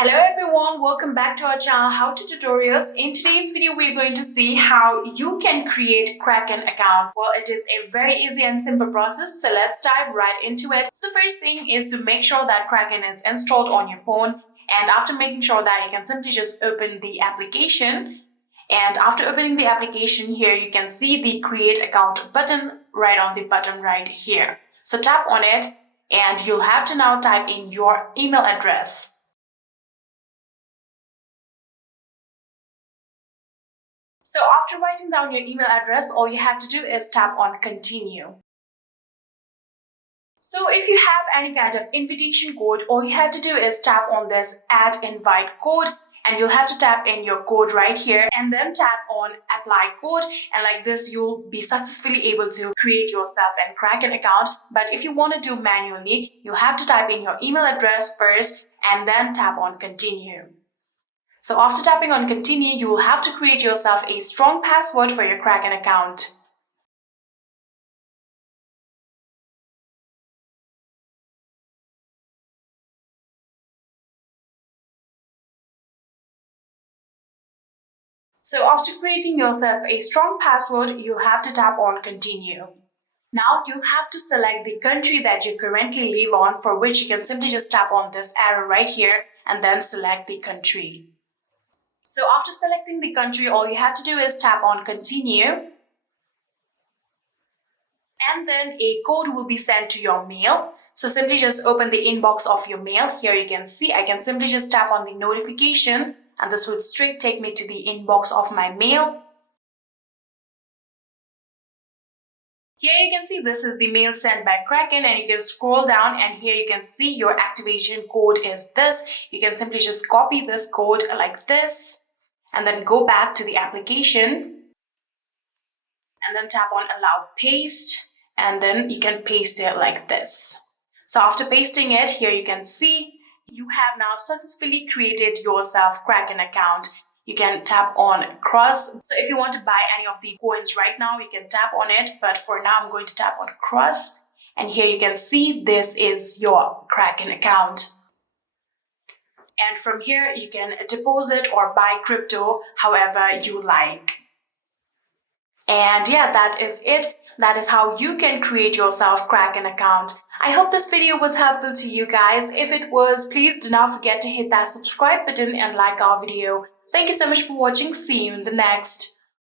Hello everyone, welcome back to our channel How to Tutorials. In today's video, we're going to see how you can create Kraken account. Well, it is a very easy and simple process, so let's dive right into it. So the first thing is to make sure that Kraken is installed on your phone, and after making sure that, you can simply just open the application. And after opening the application, here you can see the create account button right on the bottom right here. So tap on it and you'll have to now type in your email address. So after writing down your email address, all you have to do is tap on continue. So if you have any kind of invitation code, all you have to do is tap on this add invite code, and you'll have to tap in your code right here and then tap on apply code, and like this you'll be successfully able to create yourself a Kraken account. But if you want to do manually, you'll have to type in your email address first and then tap on continue. So after tapping on continue, you will have to create yourself a strong password for your Kraken account. So after creating yourself a strong password, you have to tap on continue. Now you have to select the country that you currently live on, for which you can simply just tap on this arrow right here and then select the country. So after selecting the country, all you have to do is tap on continue. And then a code will be sent to your mail. So simply just open the inbox of your mail. Here you can see I can simply just tap on the notification and this will straight take me to the inbox of my mail. Here you can see this is the mail sent by Kraken, and you can scroll down and here you can see your activation code is this. You can simply just copy this code like this and then go back to the application and then tap on allow paste, and then you can paste it like this. So after pasting it, here you can see you have now successfully created yourself Kraken account. You can tap on cross. So if you want to buy any of the coins right now, you can tap on it. But for now, I'm going to tap on cross. And here you can see this is your Kraken account. And from here, you can deposit or buy crypto however you like. And yeah, that is it. That is how you can create yourself Kraken account. I hope this video was helpful to you guys. If it was, please do not forget to hit that subscribe button and like our video. Thank you so much for watching. See you in the next.